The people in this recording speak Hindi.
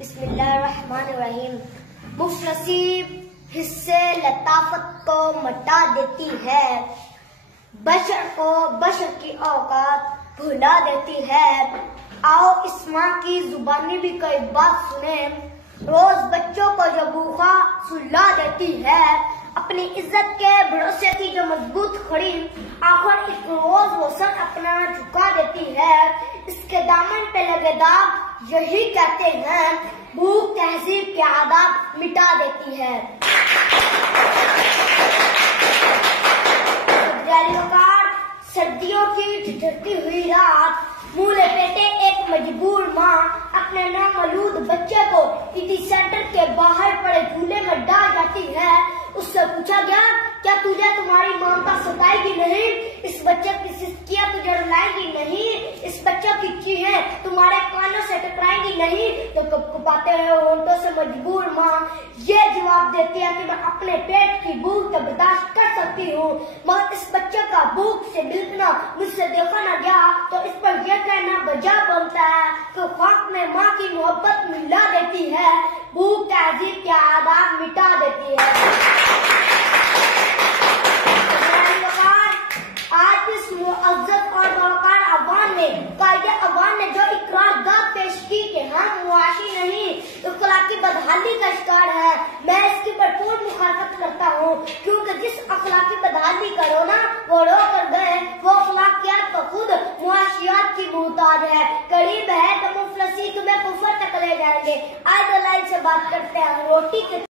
बिस्मिल्लाहिर्रहमानिर्रहीम। मुफलसी हिस्से लताफत को मटा देती है, बशर को बशर की औकात भुला देती है। आओ इस माँ की जुबानी भी कोई बात सुने, रोज बच्चों को जो भूखा सुला देती है। अपनी इज्जत के भरोसे की जो मजबूत खड़ी आखिर एक रोज वो सर अपना झुका देती है। इसके दामन पे लगे दाग यही कहते हैं, भूख तहजीब के आदाब मिटा देती है। सर्दियों की ठिठुरती हुई रात, मुँह लपेटे एक मजबूर माँ अपने नामौलूद बच्चे को ईटी सेंटर के बाहर पड़े झूले में डाल जाती है। उससे पूछा गया, क्या तुझे तुम्हारी ममता सताएगी नहीं? इस बच्चे की सिस्कियां तुझे रुलाएगी नहीं? इस बच्चे की चीखें तुम्हारे कानों से टकराएगी नहीं? तो कपकपाते हुए होंठों से मजबूर माँ ये जवाब देती है कि मैं अपने पेट की भूख तो बर्दाश्त कर सकती हूँ, मगर इस बच्चे का भूख से बिलकना मुझसे देखा न गया। तो इस पर यह कहना बजा बनता है कि ख्वाब में माँ की मोहब्बत मिला देती है, भूख तहजीब के आदाब मिटा देती है। आज इस मुअज़्ज़ज़ और बावकार अवान ने कायदे अवान ने जो इकरारदाद पेश की कि हम मुआशी नहीं अखलाकी बदहाली का शिकार है, मैं इसकी भरपूर मुखालफत करता हूँ, क्योंकि जिस अखलाकी बदहाली करो ना वो रो कर गए, वो अखलाकियात तो खुद मुआशियात की मुहताज है। करीब है तो मुफलसी तुम्हें कुफर तक ले जाएंगे। आज दलाइल से बात करते हैं रोटी के